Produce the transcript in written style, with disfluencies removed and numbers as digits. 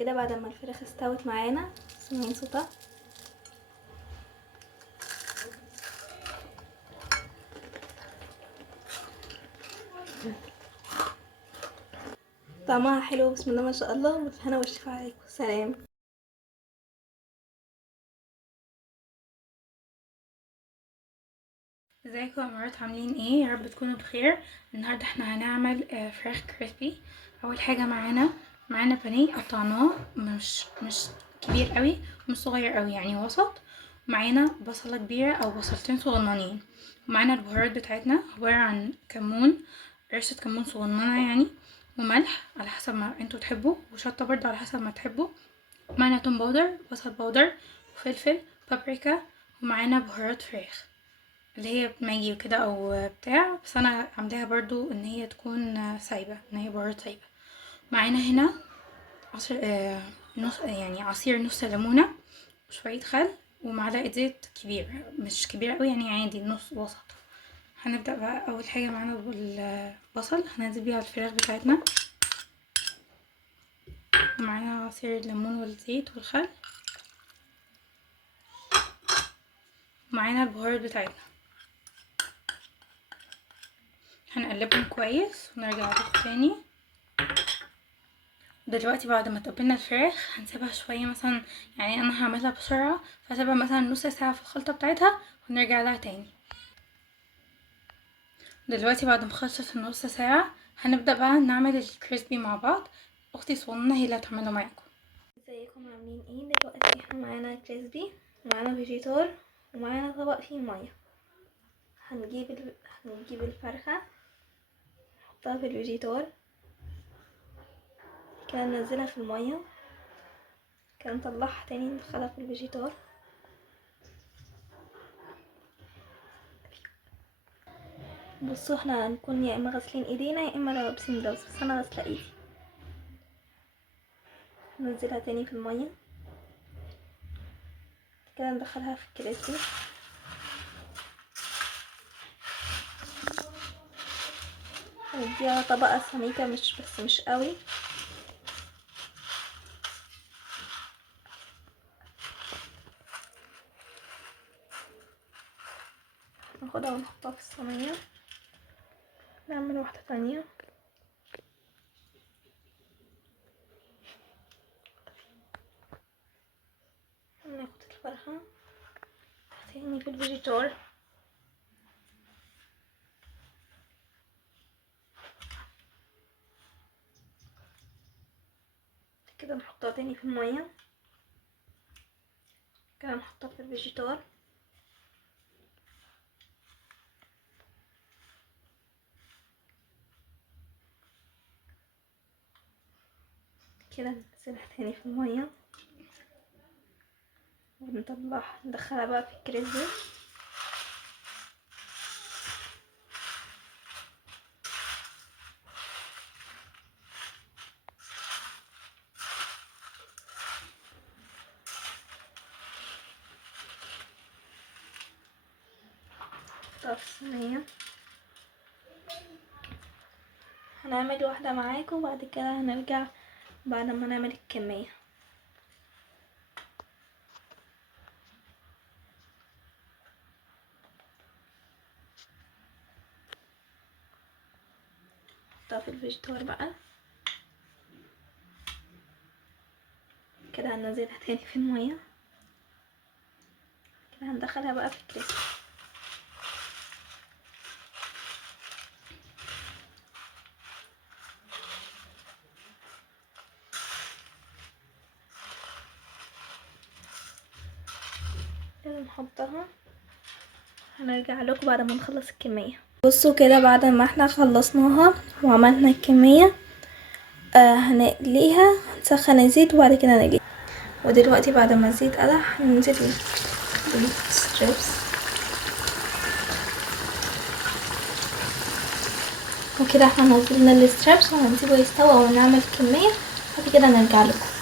كده بعد ما الفراخ استوت معانا سامعين صوتها. طعمها حلو بسم الله ما شاء الله. بالهنا والشفا عليكم. سلام. ازيكم يا امارات، عاملين ايه؟ يا رب تكونوا بخير. النهارده احنا هنعمل فراخ كريسبي. اول حاجه معانا بانيه قطعناه مش كبير قوي ومش صغير قوي، يعني وسط. ومعانا بصله كبيره او بصلتين صغننين. ومعانا البهارات بتاعتنا عباره عن كمون، رشه كمون صغننه يعني، وملح على حسب ما انتوا تحبوا، وشطه برضه على حسب ما تحبوا. معانا توم باودر، بصل باودر، وفلفل، بابريكا. ومعانا بهارات فراخ اللي هي ماجي وكده او بتاع، بس انا عاملاها برضو ان هي تكون سايبه، ان هي بهارات سايبه. معانا هنا عصير نص، يعني عصير نص ليمونه، وشويه خل، ومعلقه زيت كبيره، مش كبيره قوي يعني، عادي نص وسط. هنبدا بقى. اول حاجه معانا بالبصل، هننزل بيها الفراخ بتاعتنا، ومعانا عصير الليمون والزيت والخل، ومعانا البهارات بتاعتنا. هنقلبهم كويس ونرجع لكم تاني. دلوقتي بعد ما تبلنا الفراخ هنسيبها شويه، مثلا يعني انا هعملها بسرعه فهسيبها مثلا نص ساعه في الخلطه بتاعتها ونرجع لها تاني. دلوقتي بعد ما خلصت النص ساعه هنبدا بقى نعمل الكريسبي مع بعض. اختي صغننه هي اللي هتعمله معاكم. ازيكم عاملين ايه؟ دلوقتي احنا معانا كريسبي، معانا فيجيتار، ومعانا طبق فيه ميه. هنجيب الفرخه، نحطها في الفيجيتار، كده ننزلها في الميه، كده نطلعها تاني ندخلها في الفيجيتار. بصوا احنا هنكون يا اما غاسلين ايدينا يا اما لابسين جلوز، بس انا غاسله ايدي. ننزلها تاني في الميه، كده ندخلها في الكريسبي. نديها طبقه سميكه، مش قوي. ناخدها ونحطها في الصينيه، نعمل واحده تانية. ناخد الفرخه تاني في الفيجيتار، كده نحطها تاني في الميه، كده نحطها في الفيجيتار، كده ننزلها تاني في الميه ونطلعها ندخلها بقى في الكريسبي. نحطها في الصينيه. هنعمل واحده معاكم وبعد كده هنرجع بعد ما نعمل الكميه. نحطها في الفيجيتار بقى، كده هننزلها تاني في الميه، كده هندخلها بقى في الكريسبي. كده نحطها، هنرجع لكم بعد ما نخلص الكميه. بصوا كده بعد ما احنا خلصناها وعملنا الكميه، هنقليها، هنسخن الزيت وبعد كده نقليها. ودلوقتي بعد ما الزيت قلع هننزل بالستريبس، وكده احنا نزلنا الستريبس وهنسيبه يستوى ونعمل كميه، بعد كده نرجع لكم.